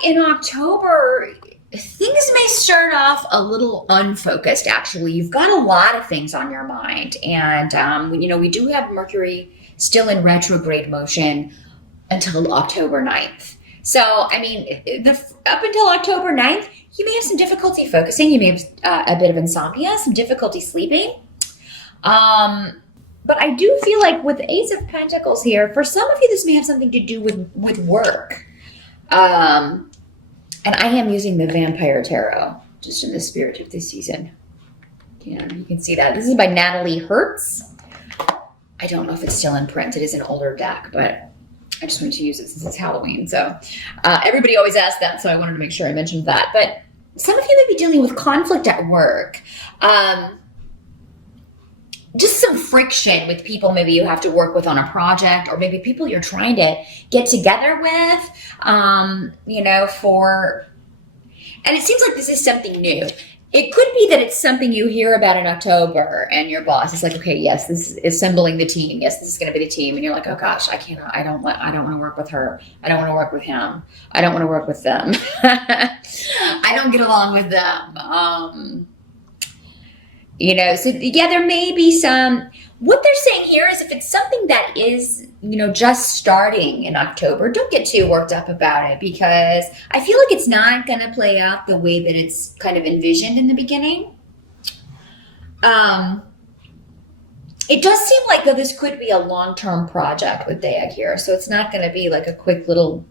like in October, things may start off a little unfocused, actually. You've got a lot of things on your mind. And, we do have Mercury still in retrograde motion until October 9th. So, up until October 9th, you may have some difficulty focusing. You may have a bit of insomnia, some difficulty sleeping. But I do feel like with Ace of Pentacles here, for some of you, this may have something to do with work. And I am using the Vampire Tarot, just in the spirit of this season. Yeah, you can see that. This is by Natalie Hertz. I don't know if it's still in print. It is an older deck, but I just wanted to use it since it's Halloween. So everybody always asks that, so I wanted to make sure I mentioned that. But some of you may be dealing with conflict at work. Just some friction with people maybe you have to work with on a project, or maybe people you're trying to get together with, and it seems like this is something new. It could be that it's something you hear about in October and your boss is like, okay, yes, this is assembling the team. Yes, this is going to be the team. And you're like, oh gosh, I don't want to work with her. I don't want to work with him. I don't want to work with them. I don't get along with them. So yeah, there may be what they're saying here is if it's something that is, just starting in October, don't get too worked up about it, because I feel like it's not going to play out the way that it's kind of envisioned in the beginning. It does seem like though this could be a long-term project with the egg here. So it's not going to be like a quick little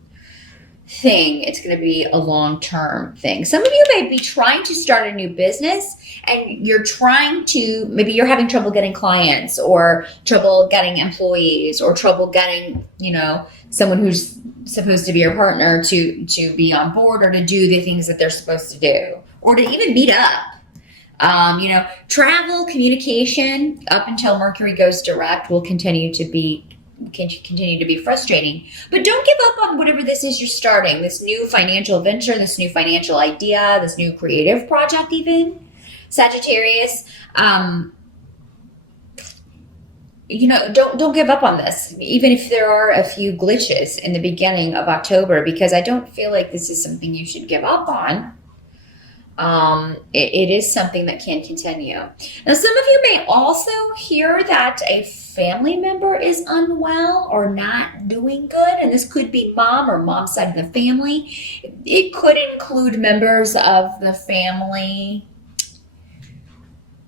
thing. It's going to be a long-term thing. Some of you may be trying to start a new business, and maybe you're having trouble getting clients, or trouble getting employees, or trouble getting, someone who's supposed to be your partner to be on board, or to do the things that they're supposed to do, or to even meet up. Travel, communication up until Mercury goes direct will continue to be frustrating, but don't give up on whatever this is you're starting, this new financial venture, this new financial idea, this new creative project, even Sagittarius. Don't give up on this, even if there are a few glitches in the beginning of October, because I don't feel like this is something you should give up on. It is something that can continue. Now, some of you may also hear that a family member is unwell or not doing good, and this could be mom or mom's side of the family. It could include members of the family.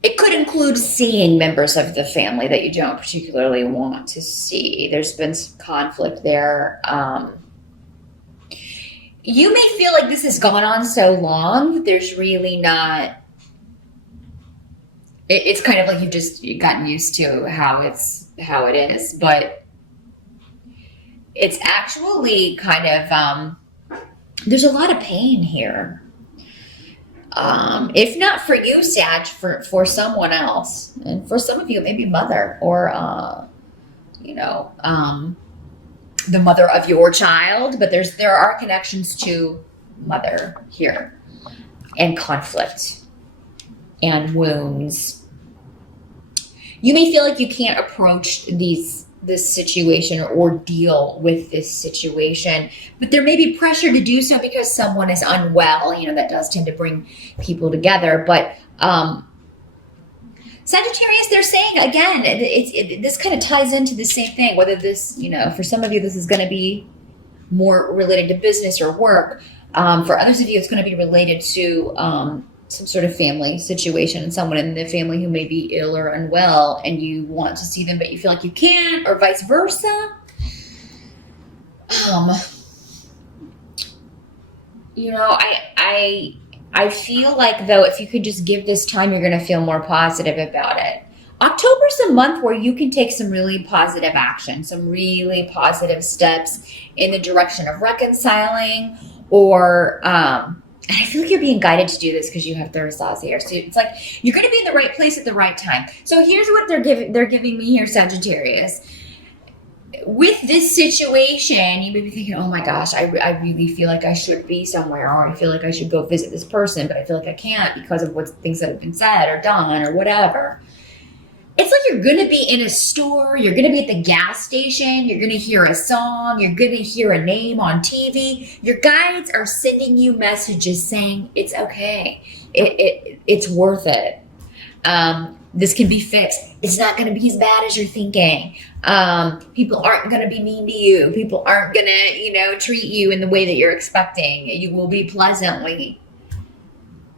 It could include seeing members of the family that you don't particularly want to see. There's been some conflict there. You may feel like this has gone on so long that there's really not, it's kind of like you've gotten used to how it is, but it's actually kind of, there's a lot of pain here. If not for you, Sag, for someone else, and for some of you, maybe mother, or, the mother of your child, but there are connections to mother here, and conflict and wounds. You may feel like you can't approach this situation or deal with this situation, but there may be pressure to do so because someone is unwell. That does tend to bring people together, but Sagittarius, they're saying, again, this kind of ties into the same thing, whether this, for some of you, this is going to be more related to business or work. For others of you, it's going to be related to some sort of family situation, someone in the family who may be ill or unwell, and you want to see them, but you feel like you can't, or vice versa. I feel like, though, if you could just give this time, you're going to feel more positive about it. October's a month where you can take some really positive action, some really positive steps in the direction of reconciling, or and I feel like you're being guided to do this because you have Thursdays here. So it's like you're going to be in the right place at the right time. So here's what they're giving me here, Sagittarius. With this situation, you may be thinking, oh my gosh, I really feel like I should be somewhere, or I feel like I should go visit this person, but I feel like I can't because of things that have been said or done or whatever. it's like you're going to be in a store, you're going to be at the gas station, you're going to hear a song, you're going to hear a name on TV. Your guides are sending you messages saying it's okay. It's worth it. This can be fixed. It's not going to be as bad as you're thinking. People aren't going to be mean to you. People aren't going to, treat you in the way that you're expecting. You will be pleasantly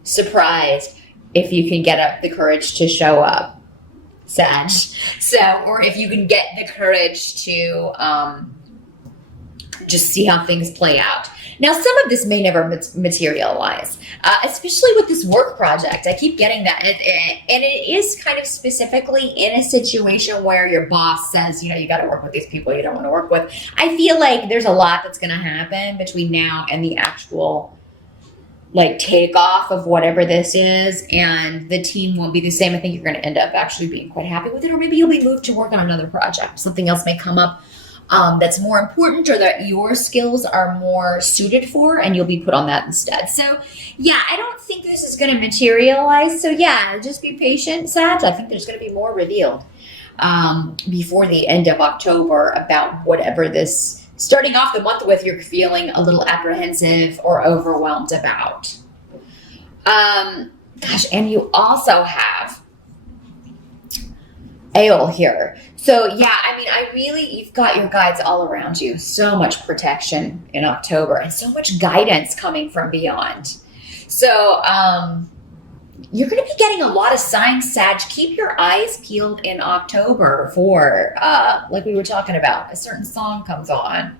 surprised if you can get up the courage to show up, Sag. Or if you can get the courage to just see how things play out. Now, some of this may never materialize, especially with this work project. I keep getting that. And it is kind of specifically in a situation where your boss says, you got to work with these people you don't want to work with. I feel like there's a lot that's going to happen between now and the actual takeoff of whatever this is, and the team won't be the same. I think you're going to end up actually being quite happy with it, or maybe you'll be moved to work on another project. Something else may come up that's more important, or that your skills are more suited for, and you'll be put on that instead. So yeah, I don't think this is going to materialize. So yeah, just be patient, Sag. I think there's going to be more revealed before the end of October about whatever this, starting off the month with, you're feeling a little apprehensive or overwhelmed about. Gosh, and you also have Ale here. So yeah, you've got your guides all around you. So much protection in October and so much guidance coming from beyond. So you're going to be getting a lot of signs, Sag. Keep your eyes peeled in October for, like we were talking about, a certain song comes on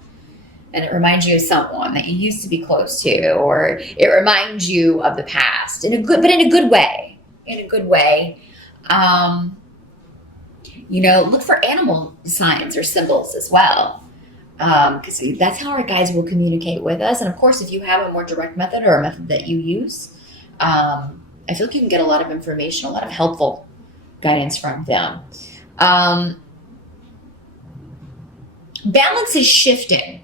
and it reminds you of someone that you used to be close to, or it reminds you of the past in a good way. Look for animal signs or symbols as well, because that's how our guides will communicate with us. And of course, if you have a more direct method or a method that you use, I feel like you can get a lot of information, a lot of helpful guidance from them. Balance is shifting.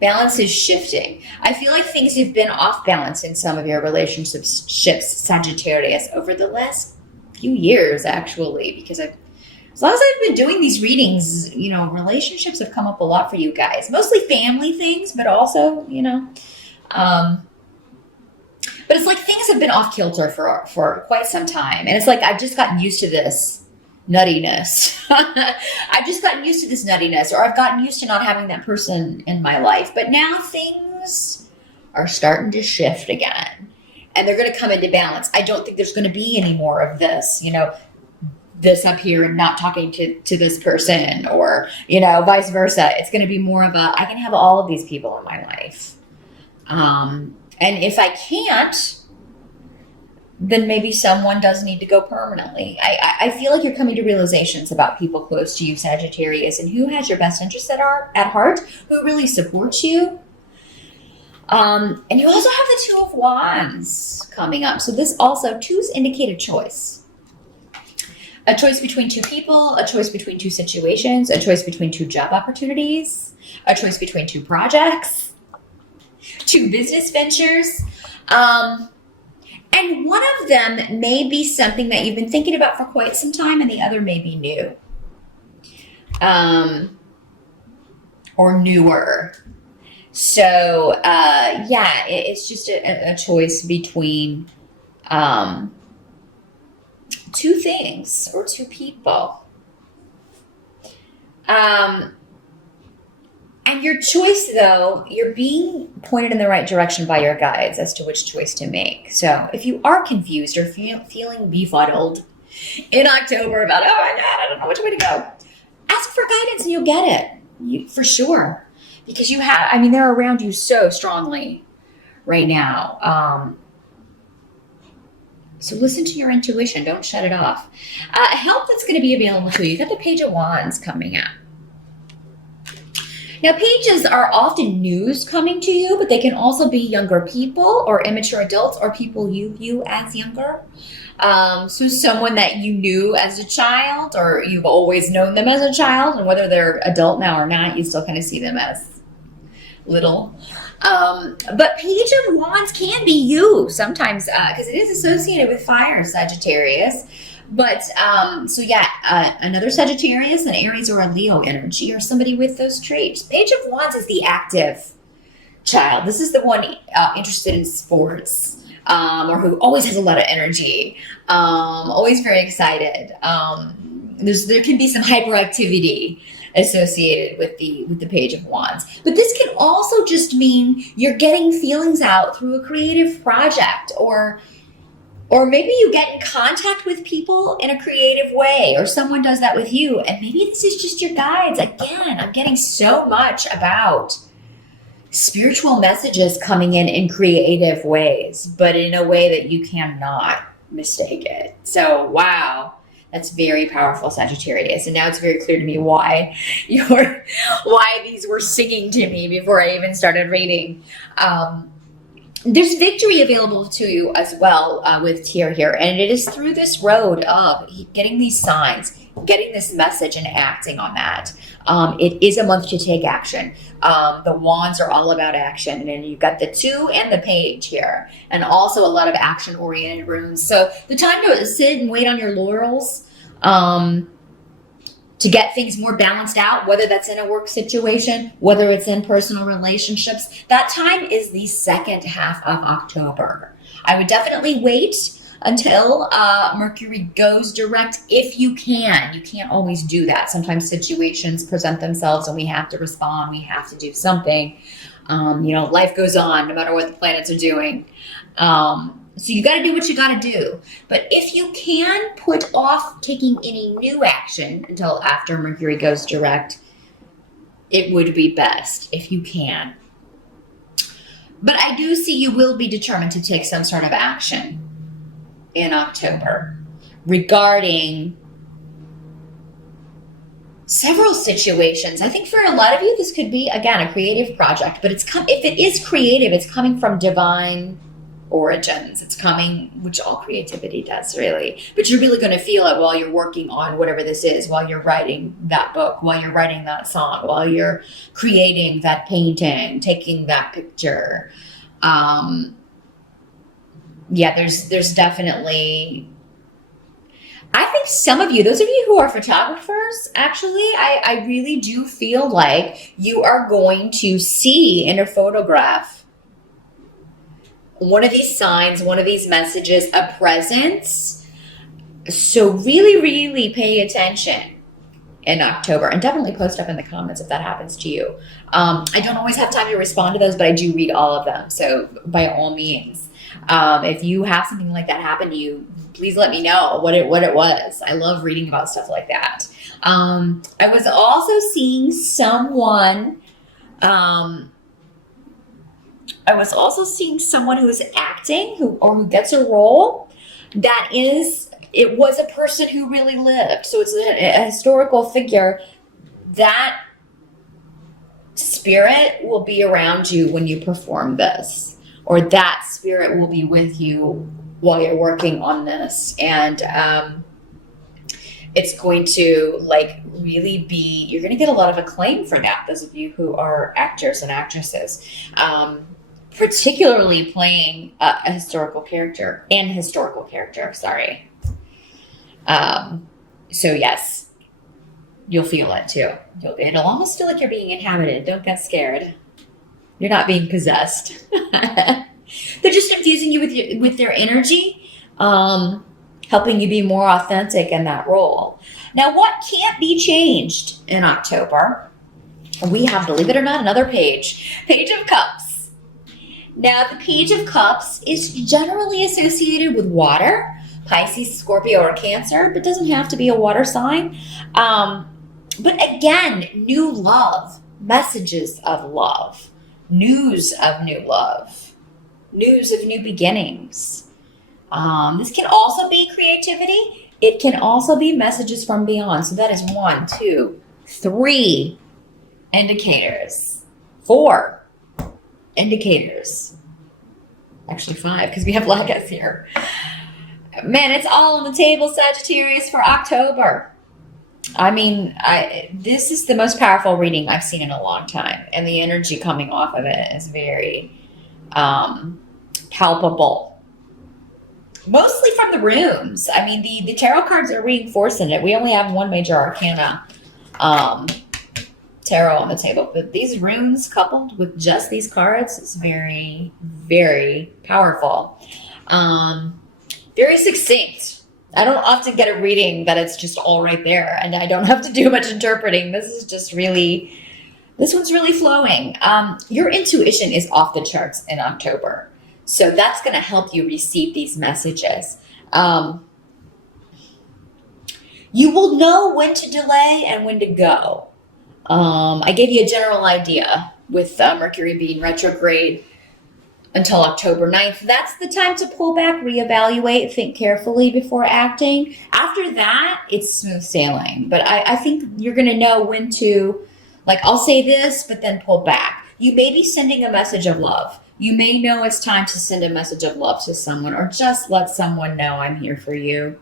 I feel like things have been off balance in some of your relationships, Sagittarius, over the last few years, actually, because as long as I've been doing these readings, relationships have come up a lot for you guys, mostly family things, but also, but it's like things have been off kilter for quite some time. And it's like, I've just gotten used to this nuttiness. Or I've gotten used to not having that person in my life. But now things are starting to shift again, and they're going to come into balance. I don't think there's going to be any more of this, this up here and not talking to this person, or, vice versa. It's going to be more of I can have all of these people in my life. And if I can't, then maybe someone does need to go permanently. I feel like you're coming to realizations about people close to you, Sagittarius, and who has your best interests at heart, who really supports you. And you also have the Two of Wands coming up. So this also, twos indicate a choice. A choice between two people, a choice between two situations, a choice between two job opportunities, a choice between two projects, two business ventures. And one of them may be something that you've been thinking about for quite some time, and the other may be new. Or newer. So, it's just a choice between two things or two people. And your choice, though, you're being pointed in the right direction by your guides as to which choice to make. So if you are confused or feeling befuddled in October about, oh my God, I don't know which way to go, ask for guidance and you'll get it, for sure. Because they're around you so strongly right now. So listen to your intuition. Don't shut it off. Help that's going to be available to you. You got the Page of Wands coming up. Now, pages are often news coming to you, but they can also be younger people or immature adults or people you view as younger. So someone that you knew as a child, or you've always known them as a child, and whether they're adult now or not, you still kind of see them as little. But Page of Wands can be you sometimes, because it is associated with fire, Sagittarius. But so yeah, another Sagittarius, an Aries, or a Leo energy, or somebody with those traits. Page of Wands is the active child. This is the one interested in sports, or who always has a lot of energy, always very excited. There can be some hyperactivity associated with the Page of Wands, but this can also just mean you're getting feelings out through a creative project, or maybe you get in contact with people in a creative way, or someone does that with you, and maybe this is just your guides. Again, I'm getting so much about spiritual messages coming in creative ways, but in a way that you cannot mistake it. So, wow, that's very powerful, Sagittarius. And now it's very clear to me why these were singing to me before I even started reading. There's victory available to you as well with Tyr here, and it is through this road of getting these signs, getting this message, and acting on that. It is a month to take action. The wands are all about action, and you've got the 2 and the page here, and also a lot of action-oriented runes. So the time to sit and wait on your laurels, to get things more balanced out, whether that's in a work situation, whether it's in personal relationships, that time is the second half of October. I would definitely wait until Mercury goes direct if you can. You can't always do that. Sometimes situations present themselves and we have to respond. We have to do something. Life goes on no matter what the planets are doing. So you got to do what you got to do. But if you can put off taking any new action until after Mercury goes direct, it would be best if you can. But I do see you will be determined to take some sort of action in October regarding several situations. I think for a lot of you, this could be, again, a creative project, but if it is creative, it's coming from divine origins. It's coming, which all creativity does, really. But you're really going to feel it while you're working on whatever this is, while you're writing that book, while you're writing that song, while you're creating that painting, taking that picture. There's definitely, I think some of you, those of you who are photographers, actually, I really do feel like you are going to see in a photograph one of these signs, one of these messages, a presence. So really, really pay attention in October, and definitely post up in the comments if that happens to you. I don't always have time to respond to those, but I do read all of them. So by all means, if you have something like that happen to you, please let me know what it was. I love reading about stuff like that. I was also seeing someone, who is acting, who gets a role it was a person who really lived. So it's a historical figure. That spirit will be around you when you perform this, or that spirit will be with you while you're working on this. And it's going to really be, you're going to get a lot of acclaim for that. Those of you who are actors and actresses, particularly playing a historical character. Sorry. So yes, you'll feel it too. It'll almost feel like you're being inhabited. Don't get scared. You're not being possessed. They're just infusing you with their energy, helping you be more authentic in that role. Now, what can't be changed in October? We have, believe it or not, another Page of Cups. Now, the Page of Cups is generally associated with water, Pisces, Scorpio, or Cancer, but doesn't have to be a water sign. But again, new love, messages of love, news of new love, news of new beginnings. This can also be creativity. It can also be messages from beyond. So that is 1, 2, 3 indicators. 4 indicators. Actually 5, because we have Lagas here. Man, it's all on the table, Sagittarius, for October. I mean, this is the most powerful reading I've seen in a long time, and the energy coming off of it is very palpable. mostly from the runes. I mean, the tarot cards are reinforcing it. We only have one major arcana tarot on the table, but these runes coupled with just these cards is very, very powerful. Very succinct. I don't often get a reading that it's just all right there and I don't have to do much interpreting. This one's really flowing. Your intuition is off the charts in October. So that's going to help you receive these messages. You will know when to delay and when to go. I gave you a general idea with Mercury being retrograde until October 9th. That's the time to pull back, reevaluate, think carefully before acting. After that, it's smooth sailing. But I think you're going to know when to, like, I'll say this, but then pull back. You may be sending a message of love. You may know it's time to send a message of love to someone, or just let someone know I'm here for you.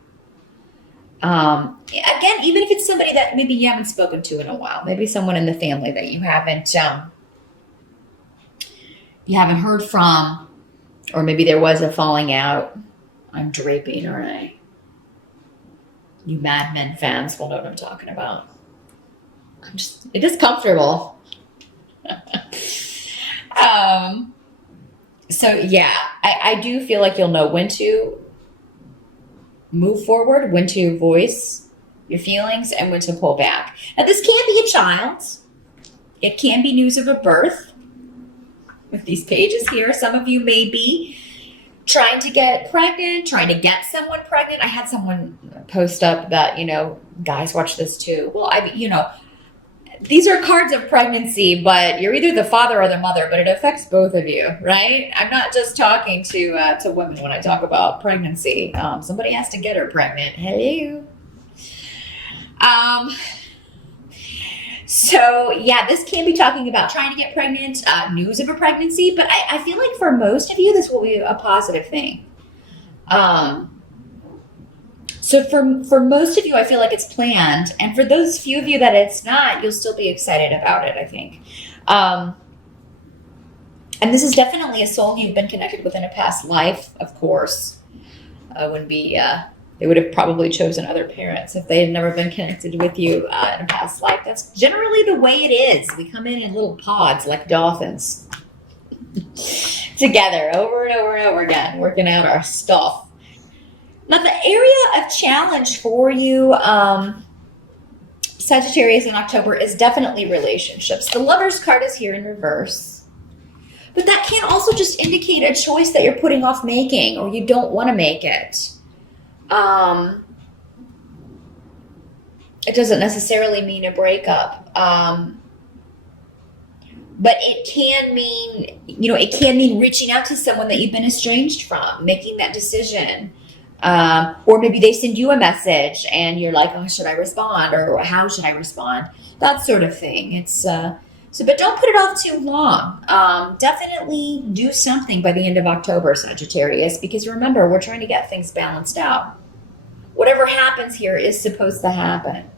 Again, even if it's somebody that maybe you haven't spoken to in a while, maybe someone in the family that you haven't heard from, or maybe there was a falling out. I'm draping, aren't I? You Mad Men fans will know what I'm talking about. It is comfortable. So yeah, I do feel like you'll know when to move forward, when to voice your feelings, and when to pull back. Now, this can be a child. It can be news of a birth. With these pages here, some of you may be trying to get pregnant, trying to get someone pregnant. I had someone post up that, guys watch this too. Well, these are cards of pregnancy, but you're either the father or the mother, but it affects both of you, right? I'm not just talking to women when I talk about pregnancy. Somebody has to get her pregnant. Hello. So yeah, this can be talking about trying to get pregnant, news of a pregnancy, but I feel like for most of you, this will be a positive thing. So for most of you, I feel like it's planned. And for those few of you that it's not, you'll still be excited about it, I think. And this is definitely a soul you've been connected with in a past life, of course. They would have probably chosen other parents if they had never been connected with you in a past life. That's generally the way it is. We come in little pods like dolphins together over and over and over again, working out our stuff. Now, the area of challenge for you, Sagittarius in October, is definitely relationships. The Lover's card is here in reverse. But that can also just indicate a choice that you're putting off making, or you don't want to make it. It doesn't necessarily mean a breakup. But it can mean reaching out to someone that you've been estranged from, making that decision. Or maybe they send you a message and you're like, oh, should I respond? Or how should I respond? That sort of thing. But don't put it off too long. Definitely do something by the end of October, Sagittarius, because remember, we're trying to get things balanced out. Whatever happens here is supposed to happen.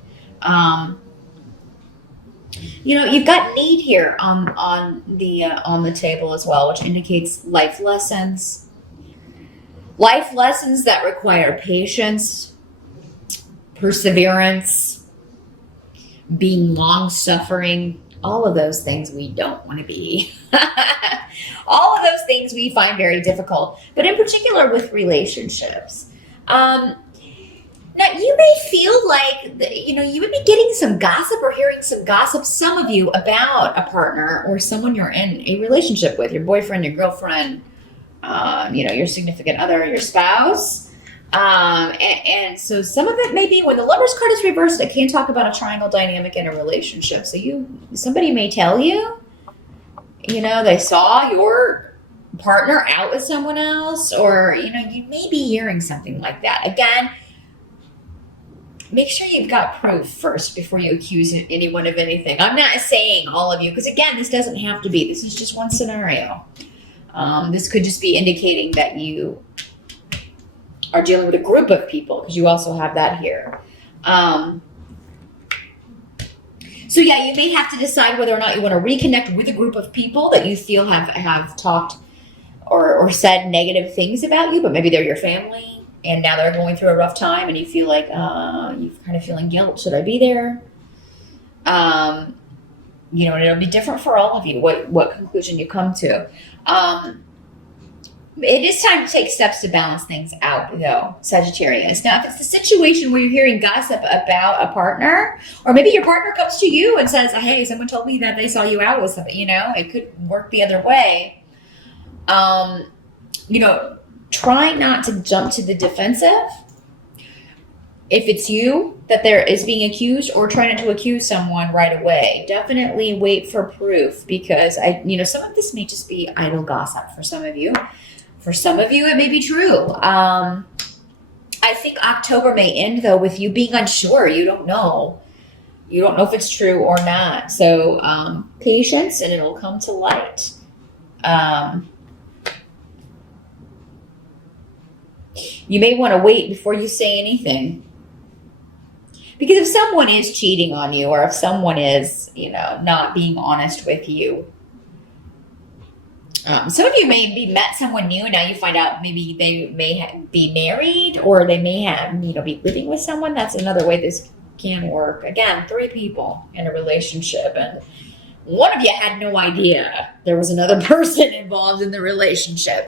You've got need here on the table as well, which indicates life lessons. Life lessons that require patience, perseverance, being long-suffering, all of those things we don't want to be. All of those things we find very difficult, but in particular with relationships. Now, you may feel like, you would be getting some gossip or hearing some gossip, some of you, about a partner or someone you're in a relationship with, your boyfriend, your girlfriend, your significant other, your spouse. And so some of it may be when the Lover's card is reversed, it can talk about a triangle dynamic in a relationship. So somebody may tell you, they saw your partner out with someone else, or, you may be hearing something like that. Again, make sure you've got proof first before you accuse anyone of anything. I'm not saying all of you, because again, this doesn't have to be. This is just one scenario. This could just be indicating that you are dealing with a group of people, because you also have that here. So yeah, you may have to decide whether or not you want to reconnect with a group of people that you feel have talked or said negative things about you, but maybe they're your family. and now they're going through a rough time, and you feel like you're kind of feeling guilt. Should I be there? You know, and it'll be different for all of you. What conclusion you come to. It is time to take steps to balance things out, though, Sagittarius. Now, if it's the situation where you're hearing gossip about a partner, or maybe your partner comes to you and says, hey, someone told me that they saw you out with somebody, you know, it could work the other way. You know, try not to jump to the defensive. If it's you that there is being accused, or try not to accuse someone right away. Definitely wait for proof, because some of this may just be idle gossip for some of you. For some of you, it may be true. I think October may end, though, with you being unsure. You don't know. You don't know if it's true or not. So patience, and it'll come to light. You may want to wait before you say anything. Because if someone is cheating on you, or if someone is, not being honest with you, some of you maybe met someone new, and now you find out maybe they may be married, or they may have, be living with someone. That's another way this can work. Again, 3 people in a relationship, and one of you had no idea there was another person involved in the relationship.